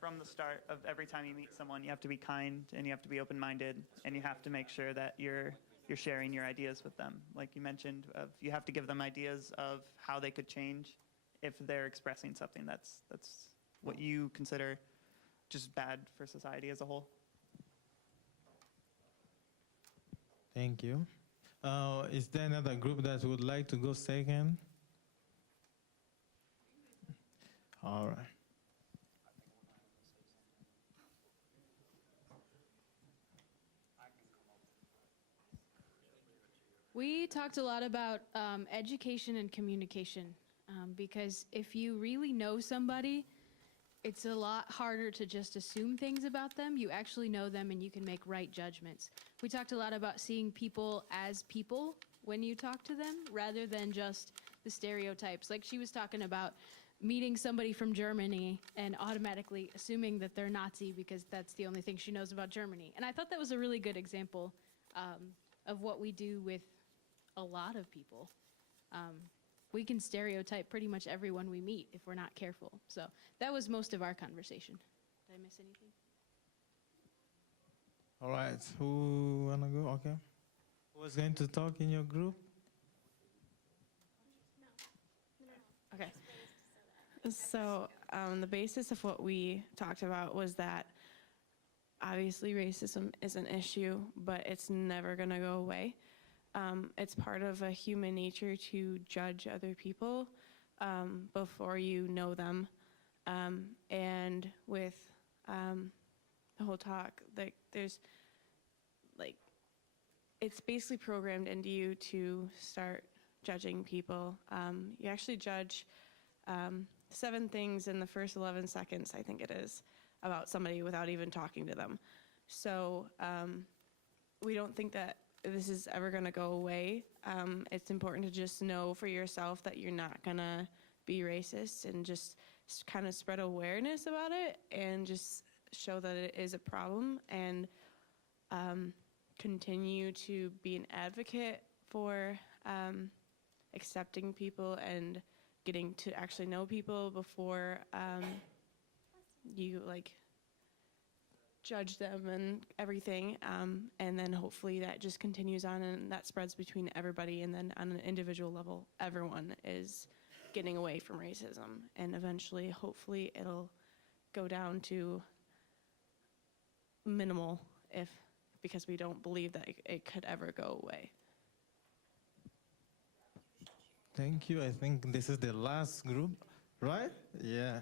from the start of every time you meet someone, you have to be kind and you have to be open-minded and you have to make sure that you're sharing your ideas with them. Like you mentioned, you have to give them ideas of how they could change if they're expressing something that's what you consider just bad for society as a whole. Thank you. Is there another group that would like to go second? All right. We talked a lot about education and communication because if you really know somebody, it's a lot harder to just assume things about them. You actually know them and you can make right judgments. We talked a lot about seeing people as people when you talk to them rather than just the stereotypes. Like she was talking about meeting somebody from Germany and automatically assuming that they're Nazi because that's the only thing she knows about Germany. And I thought that was a really good example of what we do with a lot of people. We can stereotype pretty much everyone we meet if we're not careful. So that was most of our conversation. Did I miss anything? All right. Who wanna go? Okay. Who was going to talk in your group? Okay. So the basis of what we talked about was that obviously racism is an issue, but it's never going to go away. It's part of a human nature to judge other people before you know them. And with the whole talk, like there's like, it's basically programmed into you to start judging people. You actually judge 7 things in the first 11 seconds, I think it is, about somebody without even talking to them. So we don't think that this is ever going to go away. It's important to just know for yourself that you're not going to be racist and just kind of spread awareness about it and just show that it is a problem and continue to be an advocate for accepting people and getting to actually know people before you like judge them and everything, and then hopefully that just continues on and that spreads between everybody, and then on an individual level everyone is getting away from racism, and eventually hopefully it'll go down to minimal because we don't believe that it could ever go away. Thank you. I think this is the last group, right? Yeah.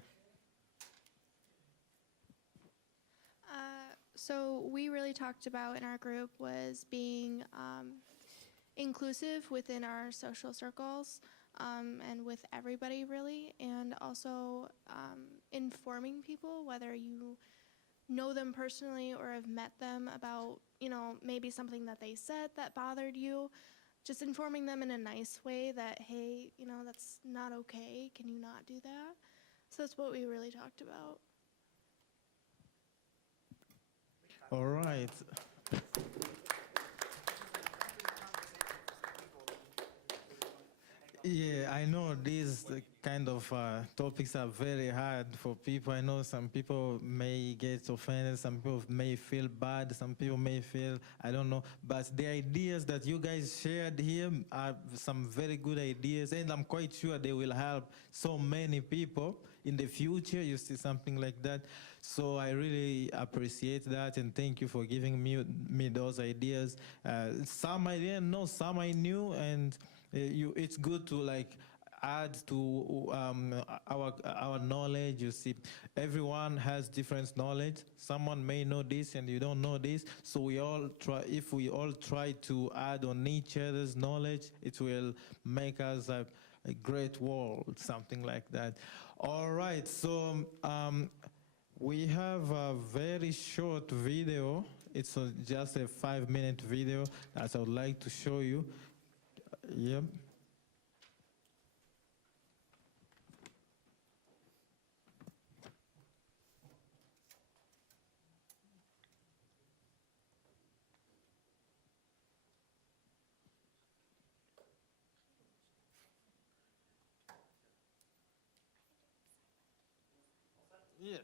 So we really talked about in our group was being inclusive within our social circles. and with everybody really, and also informing people, whether you know them personally or have met them, about, you know, maybe something that they said that bothered you. Just informing them in a nice way that, hey, you know, that's not okay. Can you not do that? So that's what we really talked about. All right. Yeah, I know these kind of topics are very hard for people. I know some people may get offended, some people may feel bad, some people may feel, I don't know. But the ideas that you guys shared here are some very good ideas, and I'm quite sure they will help so many people in the future. You see something like that. So I really appreciate that, and thank you for giving me those ideas. Some I didn't know, some I knew, and it's good to like add to our knowledge. You see, everyone has different knowledge. Someone may know this and you don't know this. So we all try. If we all try to add on each other's knowledge, it will make us a great world, something like that. All right. So we have a very short video. It's just a 5-minute video that I would like to show you. Yep. Yeah.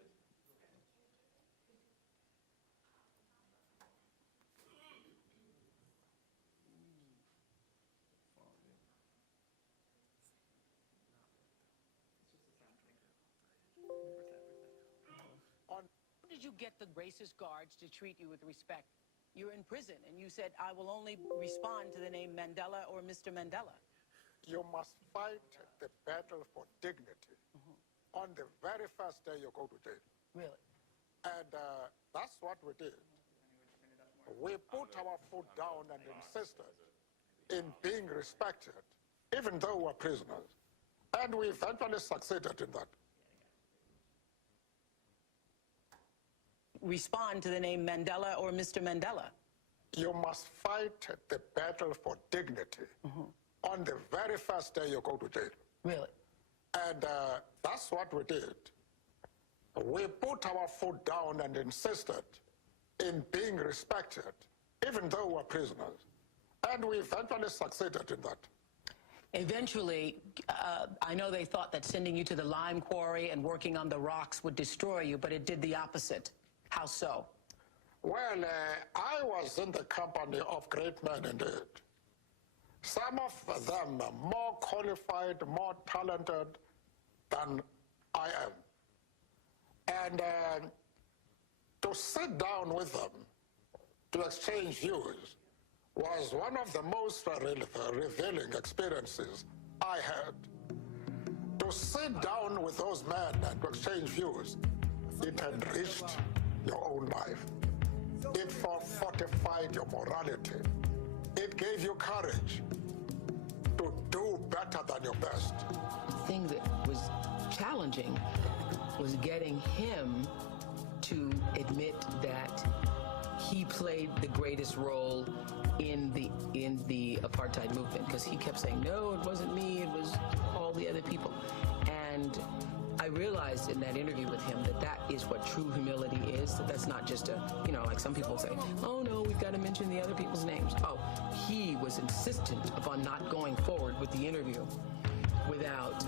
How did you get the racist guards to treat you with respect? You're in prison, and you said, I will only respond to the name Mandela or Mr. Mandela. You must fight the battle for dignity on the very first day you go to jail. Really? And that's what we did. We put our foot down and insisted in being respected, even though we're prisoners. And we eventually succeeded in that. Respond to the name Mandela or Mr. Mandela. You must fight the battle for dignity on the very first day you go to jail. Really? And that's what we did. We put our foot down and insisted in being respected, even though we're prisoners. And we eventually succeeded in that. Eventually, I know they thought that sending you to the lime quarry and working on the rocks would destroy you, but it did the opposite. How so? Well, I was in the company of great men indeed. Some of them are more qualified, more talented than I am. And to sit down with them, to exchange views, was one of the most revealing experiences I had. To sit down with those men and to exchange views, it enriched your own life. It fortified your morality. It gave you courage to do better than your best. The thing that was challenging was getting him to admit that he played the greatest role in the apartheid movement, because he kept saying, no, it wasn't me, it was all the other people. And I realized in that interview with him that that is what true humility is, that that's not just a, you know, like some people say, oh no, we've got to mention the other people's names. Oh, he was insistent upon not going forward with the interview without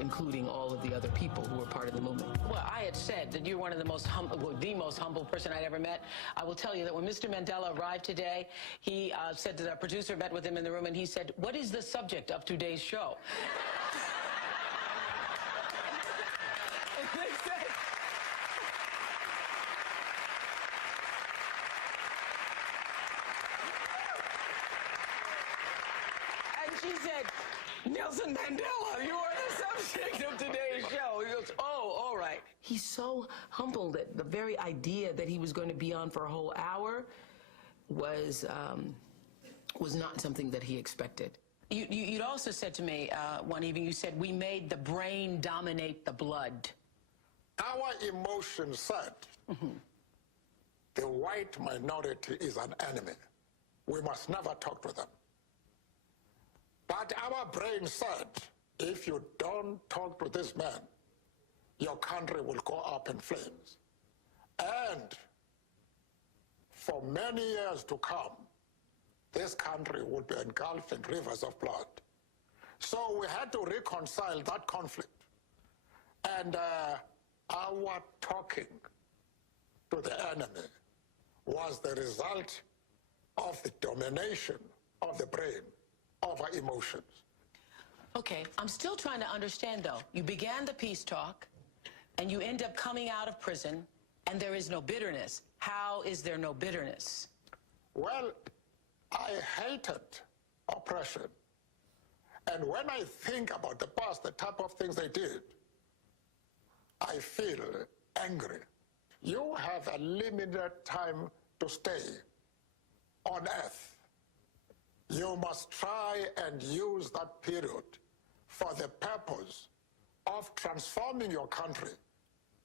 including all of the other people who were part of the movement. Well, I had said that you're one of the most humble person I'd ever met. I will tell you that when Mr. Mandela arrived today, he said that our producer met with him in the room, and he said, what is the subject of today's show? And she said, Nelson Mandela, you are the subject of today's show. He goes, oh, all right. He's so humble that the very idea that he was going to be on for a whole hour was not something that he expected. You'd also said to me one evening, you said, we made the brain dominate the blood. Our emotions said the white minority is an enemy. We must never talk to them. But our brain said, if you don't talk to this man, your country will go up in flames. And for many years to come, this country will be engulfed in rivers of blood. So we had to reconcile that conflict. And our talking to the enemy was the result of the domination of the brain over emotions. Okay, I'm still trying to understand, though. You began the peace talk, and you end up coming out of prison, and there is no bitterness. How is there no bitterness? Well, I hated oppression. And when I think about the past, the type of things they did, I feel angry. You have a limited time to stay on earth. You must try and use that period for the purpose of transforming your country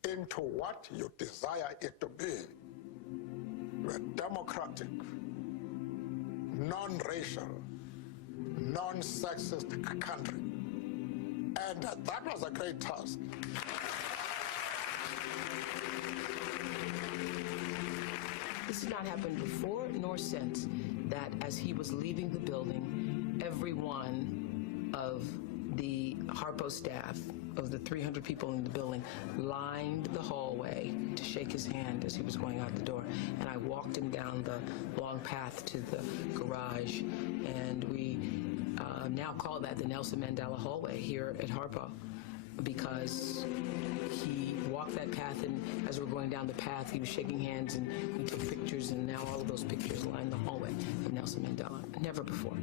into what you desire it to be. A democratic, non-racial, non-sexist country. And that was a great task. This has not happened before nor since, that as he was leaving the building, every one of the Harpo staff, of the 300 people in the building, lined the hallway to shake his hand as he was going out the door. And I walked him down the long path to the garage, and we now call that the Nelson Mandela hallway here at Harpo, because he walked that path, and as we're going down the path, he was shaking hands, and we took pictures, and now all of those pictures line the hallway of Nelson Mandela. Never before.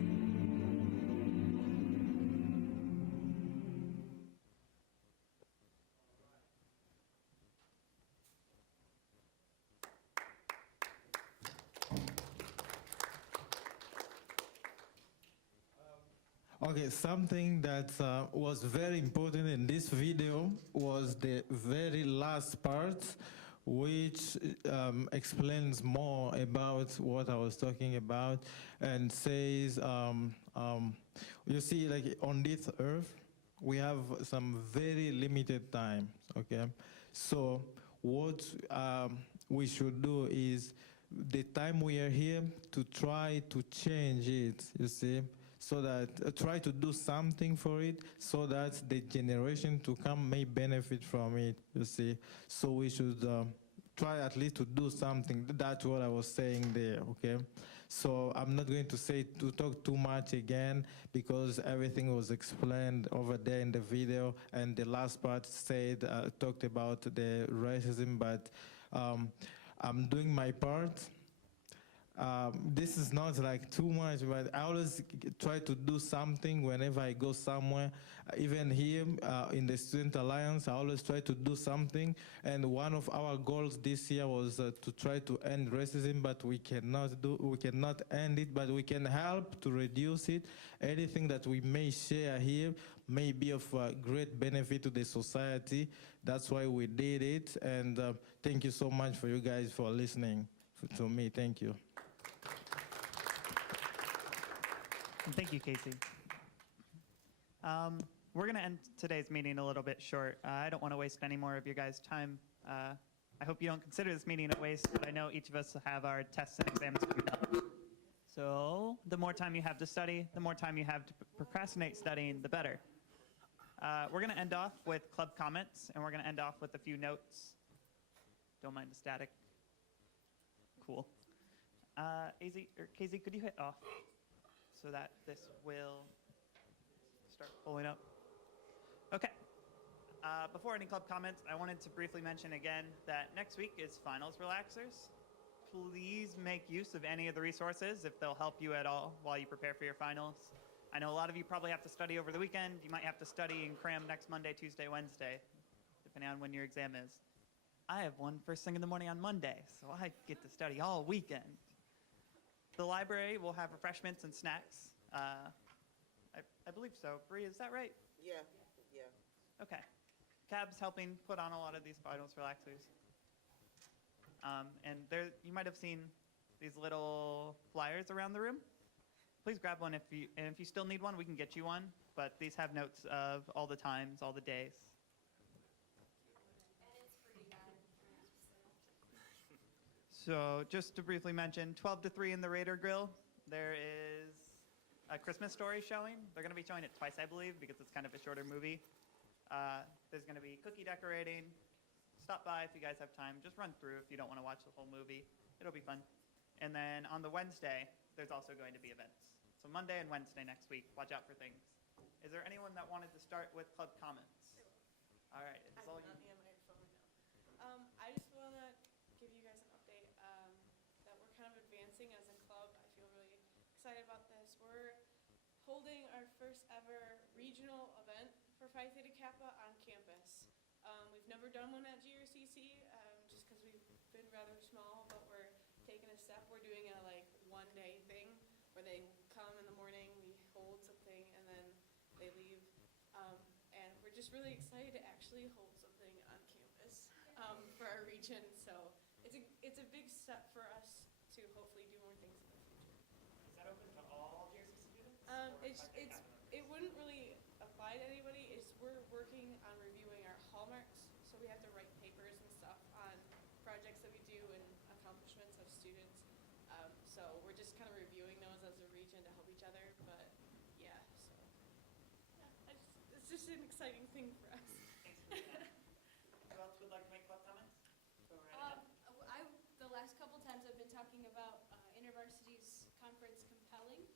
Okay, something that was very important in this video was the very last part, which explains more about what I was talking about, and says, you see, like on this earth, we have some very limited time, okay? So what we should do is, the time we are here, to try to change it, you see? So that try to do something for it, so that the generation to come may benefit from it, you see. So we should try at least to do something. That's what I was saying there, okay? So I'm not going to talk too much again, because everything was explained over there in the video, and the last part talked about the racism, but I'm doing my part. This is not like too much, but I always try to do something whenever I go somewhere. Even here in the Student Alliance, I always try to do something. And one of our goals this year was to try to end racism, but we cannot end it, but we can help to reduce it. Anything that we may share here may be of great benefit to the society. That's why we did it. And thank you so much for you guys for listening to me. Thank you. Thank you, Casey. We're going to end today's meeting a little bit short. I don't want to waste any more of your guys' time. I hope you don't consider this meeting a waste, but I know each of us have our tests and exams coming up. So the more time you have to study, the more time you have to procrastinate studying, the better. We're going to end off with club comments, and we're going to end off with a few notes. Don't mind the static. Cool. Casey, could you hit off so that this will start pulling up? Okay. Before any club comments, I wanted to briefly mention again that next week is finals relaxers. Please make use of any of the resources if they'll help you at all while you prepare for your finals. I know a lot of you probably have to study over the weekend. You might have to study and cram next Monday, Tuesday, Wednesday, depending on when your exam is. I have one first thing in the morning on Monday, so I get to study all weekend. The library will have refreshments and snacks. I believe so. Bree, is that right? Yeah, yeah. Okay. Cab's helping put on a lot of these finals for Laxers. And there, you might have seen these little flyers around the room. Please grab one and if you still need one, we can get you one. But these have notes of all the times, all the days. So just to briefly mention, 12 to 3 in the Raider Grill, there is a Christmas Story showing. They're going to be showing it twice, I believe, because it's kind of a shorter movie. There's going to be cookie decorating. Stop by if you guys have time. Just run through if you don't want to watch the whole movie. It'll be fun. And then on the Wednesday, there's also going to be events. So Monday and Wednesday next week, watch out for things. Is there anyone that wanted to start with club comments? All right, it's all you. I just want to give you guys an update that we're kind of advancing as a club. I feel really excited about this. We're holding our first ever regional event for Phi Theta Kappa on campus. We've never done one at GRCC just because we've been rather small, but we're taking a step. We're doing a like one-day thing where they come in the morning, we hold something, and then they leave. And we're just really excited to actually hold something on campus for our region. So it's a big step for us to hopefully do more things in the future. Is that open to all GRCC students? It wouldn't really apply to anybody. We're working on reviewing our hallmarks, so we have to write papers and stuff on projects that we do and accomplishments of students. So we're just kind of reviewing those as a region to help each other. But yeah, so yeah, it's just an exciting thing for us. Thanks for that. Who else would like to make club comments? Go right ahead. The last couple times I've been talking about InterVarsity's conference Compelling.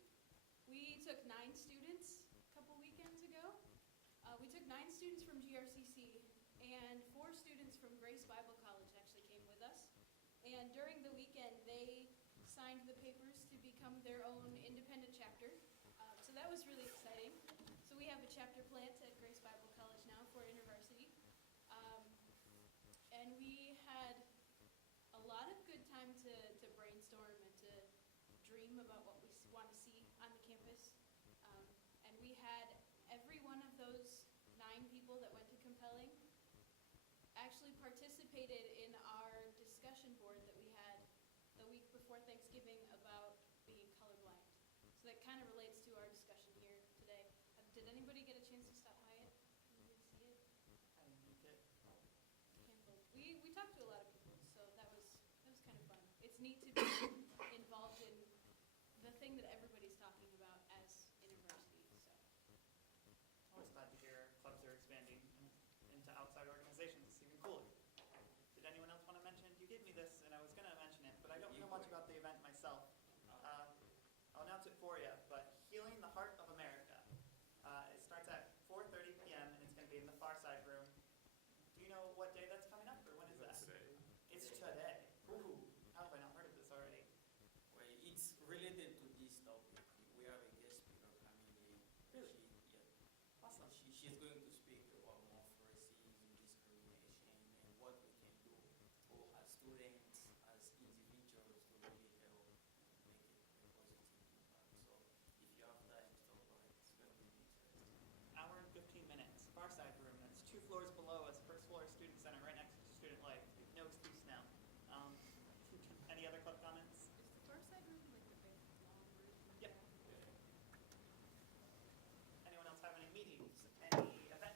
We took 9 students a couple weekends ago. We took 9 students from GRCC, and 4 students from Grace Bible College actually came with us. And during the weekend, they signed the papers to become their own independent chapter. So that was really exciting. So we have a chapter plant at Grace Bible College now for InterVarsity. And we had a lot of good time to brainstorm and to dream about what we want to see on the campus. And we had every one of those 9 people that went to Compelling actually participated in our discussion board that we had the week before Thanksgiving about being colorblind. So that kind of relates to our discussion here today. Did anybody get a chance to stop by it? Anybody see it? I didn't make it. We talked to a lot of people, so that was kind of fun. It's neat to be involved in the thing that everybody's talking about as InterVarsity. So Always glad to hear clubs are expanding into outside organizations. It's even cooler. Did anyone else want to mention? You gave me this, and I was going to mention it, but I don't know much about the event myself. I'll announce it for you, but Healing the Heart of America. It starts at 4:30 p.m., and it's going to be in the Farside Room. Do you know what day that's coming up, or when is that? Today. It's today. Ooh, how have I not heard of this already? Well, it's related to this topic. We have a guest speaker coming in. Really? Yeah. Awesome. She's going to speak about more racism, discrimination, and what we can do for as students, as individuals to really help make it a positive impact. So if you have time to talk about it, it's going to be interesting. Hour and 15 minutes. Farside Room. That's 2 floors below us. First floor student center, right next to Student Life. No excuse now. Any other club comments? is the Farside Room like the big long room? Yep. Anyone else have any meetings? Any events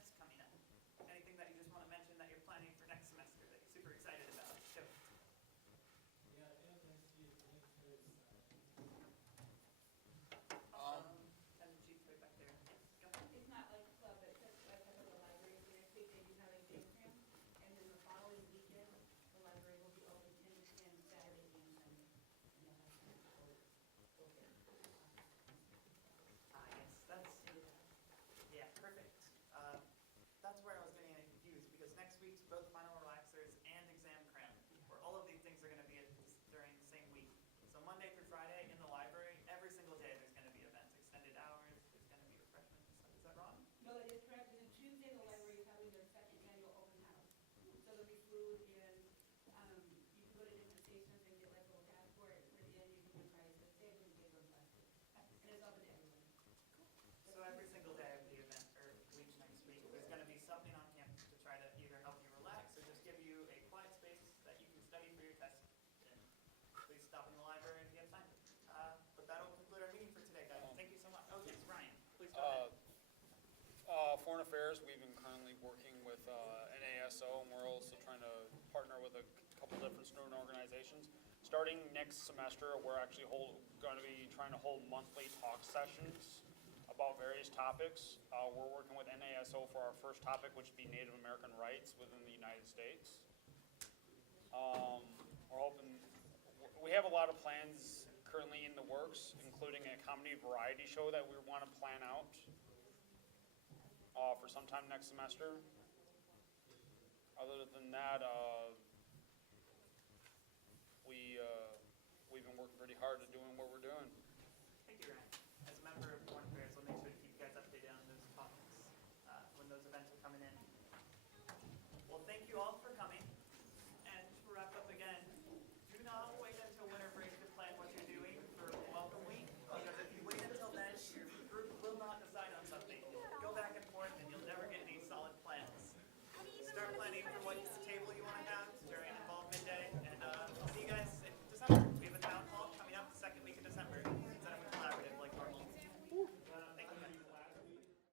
stopping in the library if you have time. But that'll conclude our meeting for today, guys. Thank you so much. Oh, yes, Ryan, please go ahead. Foreign Affairs, we've been currently working with NASO, and we're also trying to partner with a couple different student organizations. Starting next semester, we're actually going to be trying to hold monthly talk sessions about various topics. We're working with NASO for our first topic, which would be Native American rights within the United States. We're hoping, we have a lot of plans currently in the works, including a comedy variety show that we want to plan out for sometime next semester. Other than that, we've been working pretty hard at doing what we're doing. Thank you, Ryan.